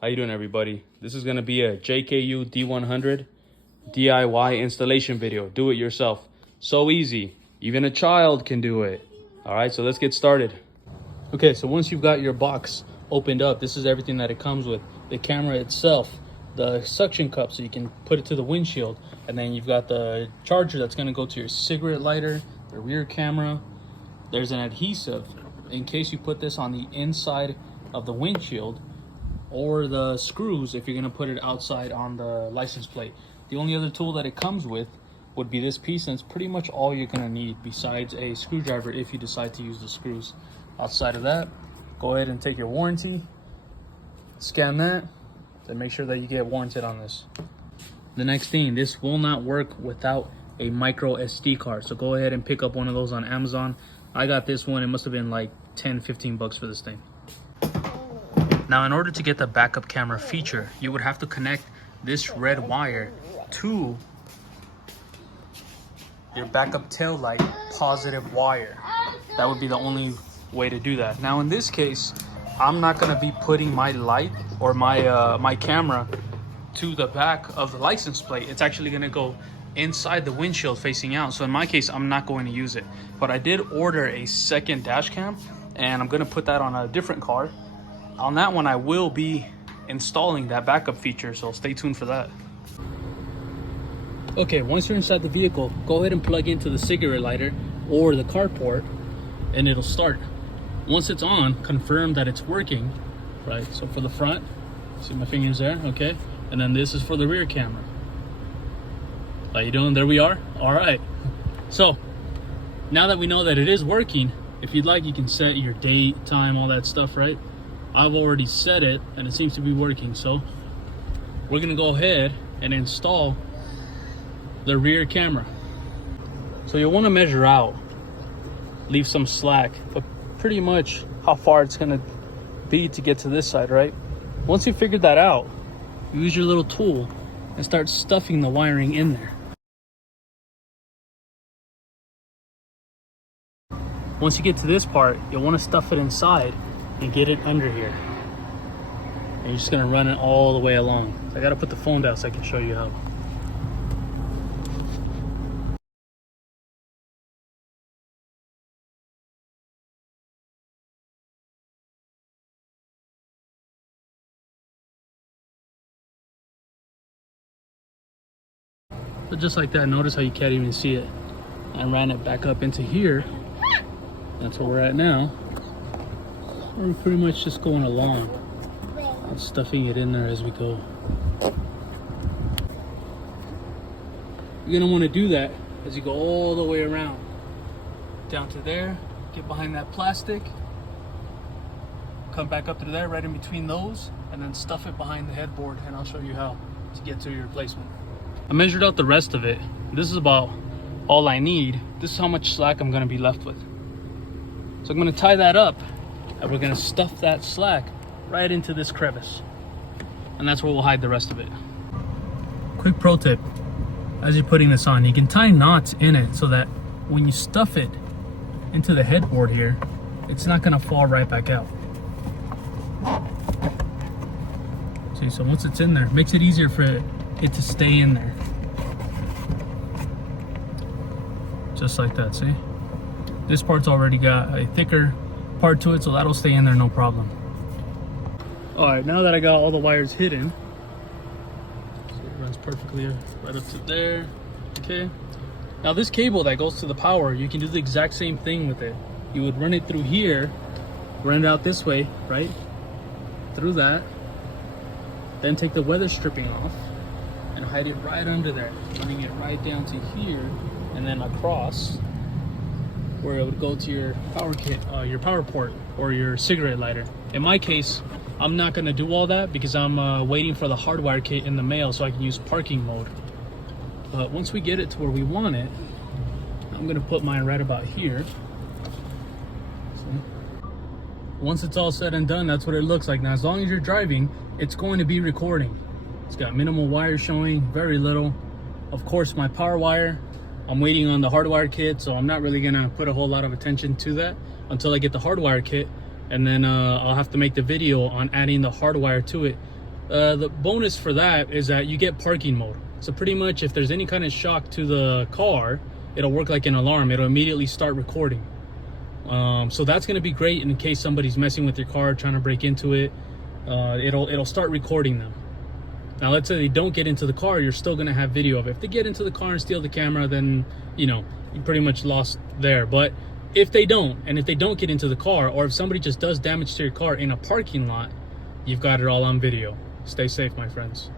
How you doing, everybody? This is gonna be a JKU D100 DIY installation video. Do it yourself. So easy. Even a child can do it. All right, so let's get started. Okay, so once you've got your box opened up, this is everything that it comes with. The camera itself, the suction cup so you can put it to the windshield, and then you've got the charger that's gonna go to your cigarette lighter, the rear camera. There's an adhesive in case you put this on the inside of the windshield, or the screws if you're gonna put it outside on the license plate. The only other tool that it comes with would be this piece, and it's pretty much all you're gonna need besides a screwdriver if you decide to use the screws. Outside of that, go ahead and take your warranty, scan that, then make sure that you get warranted on this. The next thing, this will not work without a micro SD card, so go ahead and pick up one of those on Amazon. I got this one. It must have been like 10-15 bucks for this thing. Now, in order to get the backup camera feature, you would have to connect this red wire to your backup tail light positive wire. That would be the only way to do that. Now, in this case, I'm not going to be putting my light or my camera to the back of the license plate. It's actually going to go inside the windshield facing out. So in my case, I'm not going to use it. But I did order a second dash cam, and I'm going to put that on a different car. On that one, I will be installing that backup feature, so stay tuned for that. Okay, once you're inside the vehicle, go ahead and plug into the cigarette lighter or the car port, and it'll start. Once it's on, confirm that it's working, right? So for the front, see my fingers there, okay? And then this is for the rear camera. How you doing? There we are. All right. So now that we know that it is working, if you'd like, you can set your date, time, all that stuff, right? I've already set it and it seems to be working. So we're gonna go ahead and install the rear camera. So you'll want to measure out, leave some slack, but pretty much how far it's gonna be to get to this side, right? Once you figured that out, use your little tool and start stuffing the wiring in there. Once you get to this part, you'll want to stuff it inside and get it under here. And you're just gonna run it all the way along. I gotta put the phone down so I can show you how. But just like that, notice how you can't even see it. I ran it back up into here. That's where we're at now. We're pretty much just going along and stuffing it in there as we go. You're gonna want to do that as you go all the way around down to there, get behind that plastic, come back up to there, right in between those, and then stuff it behind the headboard, and I'll show you how to get to your placement. I measured out the rest of it. This is about all I need. This is how much slack I'm gonna be left with. So I'm gonna tie that up, and we're gonna stuff that slack right into this crevice. And that's where we'll hide the rest of it. Quick pro tip, as you're putting this on, you can tie knots in it so that when you stuff it into the headboard here, it's not gonna fall right back out. See, so once it's in there, it makes it easier for it to stay in there. Just like that, see? This part's already got a thicker part to it, so that'll stay in there no problem. All right, now that I got all the wires hidden, so it runs perfectly right up to there, okay? Now this cable that goes to the power, you can do the exact same thing with it. You would run it through here, run it out this way, right? Through that, then take the weather stripping off and hide it right under there, running it right down to here and then across, where it would go to your power kit, your power port, or your cigarette lighter. In my case, I'm not gonna do all that because I'm waiting for the hardwire kit in the mail so I can use parking mode. But once we get it to where we want it, I'm gonna put mine right about here. See? Once it's all said and done, that's what it looks like. Now, as long as you're driving, it's going to be recording. It's got minimal wire showing, very little. Of course, my power wire, I'm waiting on the hardwire kit, so I'm not really gonna put a whole lot of attention to that until I get the hardwire kit, and then I'll have to make the video on adding the hardwire to it The bonus for that is that you get parking mode. So pretty much if there's any kind of shock to the car, it'll work like an alarm. It'll immediately start recording. So that's going to be great in case somebody's messing with your car, trying to break into it. It'll start recording them. Now let's say they don't get into the car, you're still going to have video of it. If they get into the car and steal the camera, then you pretty much lost there. But if they don't, and if they don't get into the car, or if somebody just does damage to your car in a parking lot, you've got it all on video. Stay safe, my friends.